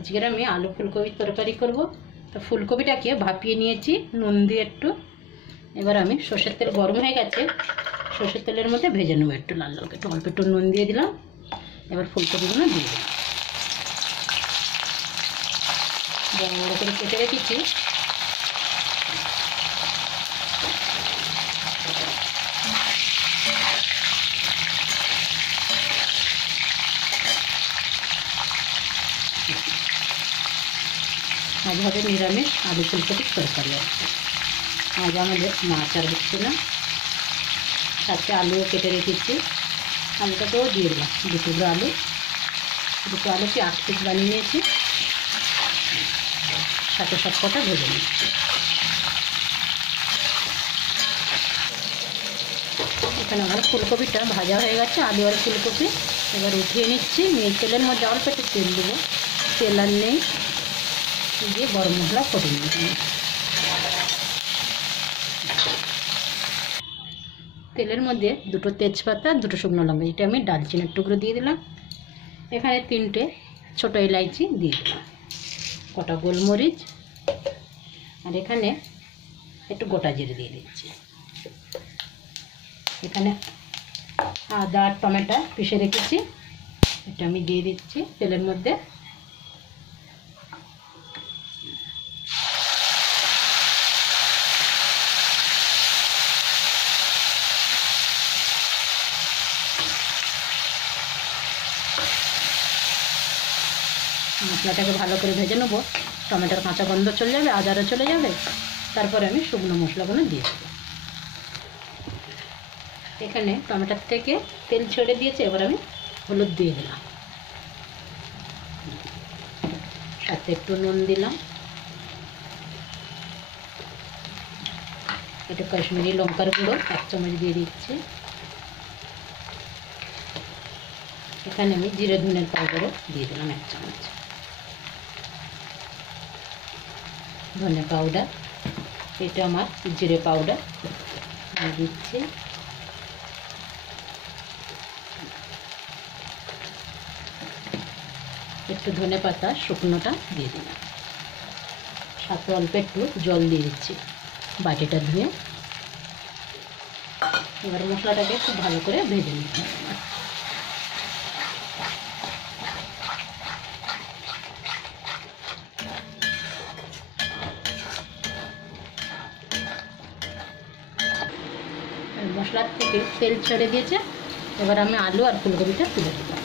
আজকের আমি আলু ফুলকপির তরকারি করব। তো ফুলকপিটাকে ভাপিয়ে নিয়েছি নুন দিয়ে একটু। এবার আমি সর্ষের তেল গরম হয়ে গেছে, সর্ষের তেলের মধ্যে ভেজে নেবো একটু লাল লাল করে। অল্প একটু নুন দিয়ে দিলাম। এবার ফুলকপিগুলো দিয়ে দিলাম, বড় বড় করে কেটে রেখেছি। আজ হবে নিরামিষ আলু ফুলকপির তরকারি। আজ আমাদের মাছ আর হচ্ছে না, সাথে আলুও কেটে রেখেছি। আলুটাকেও দিয়ে দিলাম, দুটো আলুকে 8 পিস বানিয়ে নিয়েছি। সাথে সব কটা ভেজে নিচ্ছি। এখানে আমার ফুলকপিটা ভাজা হয়ে গেছে, আলু আর ফুলকপি। এবার উঠিয়ে নিচ্ছি। নিয়ে তেলের মধ্যে অল্প একটু তেল দেবো, তেল আর নেই, দিয়ে গরম মশলা ফোটে নিচ্ছি। তেলের মধ্যে 2টো তেজপাতা, 2টো শুকনো লঙ্কা, এটা আমি ডালচিনির টুকরো দিয়ে দিলাম। এখানে 3টে ছোটো এলাইচি দিয়ে দিলাম, কটা গোলমরিচ, আর এখানে একটু গোটা জিরে দিয়ে দিচ্ছি। এখানে আদা আর টমেটো পিষে রেখেছি, এটা আমি দিয়ে দিচ্ছি তেলের মধ্যে। মশলাটাকে ভালো করে ভেজে নেবো, টমেটোর কাঁচা গন্ধ চলে যাবে, আদারও চলে যাবে। তারপরে আমি শুকনো মশলাগুলো দিয়ে দেবো। এখানে টমেটোর থেকে তেল ছেড়ে দিয়েছে, এবার আমি হলুদ দিয়ে দিলাম, সাথে একটু নুন দিলাম, একটু কাশ্মীরি লঙ্কার গুঁড়ো 1 চামচ দিয়ে দিচ্ছি। এখানে আমি জিরে ধনের পাউডারও দিয়ে দিলাম 1 চামচ, ধনে পাউডার, এটা আমার জিরে পাউডার দিয়ে দিচ্ছি। একটু ধনে পাতা শুকনোটা দিয়ে দিলাম, সাথে অল্প একটু জল দিয়ে দিচ্ছি বাটিটা ধুয়ে। এবার মশলাটাকে খুব ভালো করে ভেজে নিতে হবে। মশলার থেকে তেল ছেড়ে দিয়েছে, এবার আমি আলু আর ফুলকপিটা তুলে দিলাম।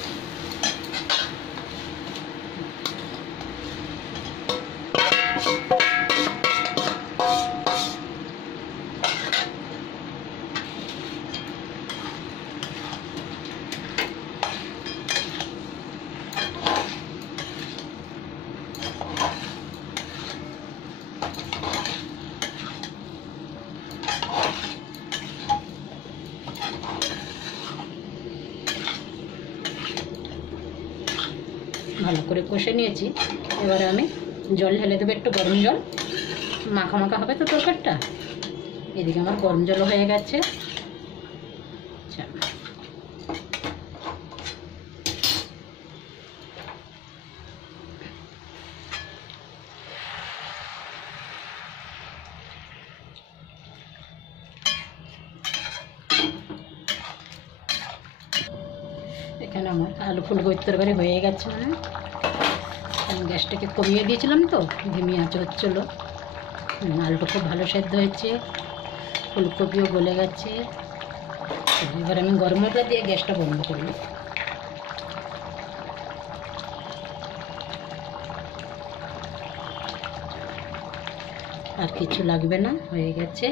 ভালো করে কষে নিয়েছি। এবারে আমি জল ঢেলে দেবো, একটু গরম জল, মাখা মাখা হবে তো তরকারিটা। এদিকে আমার গরম জলও হয়ে গেছে। এখানে আমার আলু ফুলকপির তরকারি হয়ে গেছে। আমি গ্যাসটাকে কমিয়ে দিয়েছিলাম তো, ধিমি আঁচে হচ্ছিলো। আলুটা খুব ভালো সেদ্ধ হয়েছে, ফুলকপিও গলে গেছে। এবার আমি গরম মশলা দিয়ে গ্যাসটা বন্ধ করব। আর কিছু লাগবে না, হয়ে গেছে।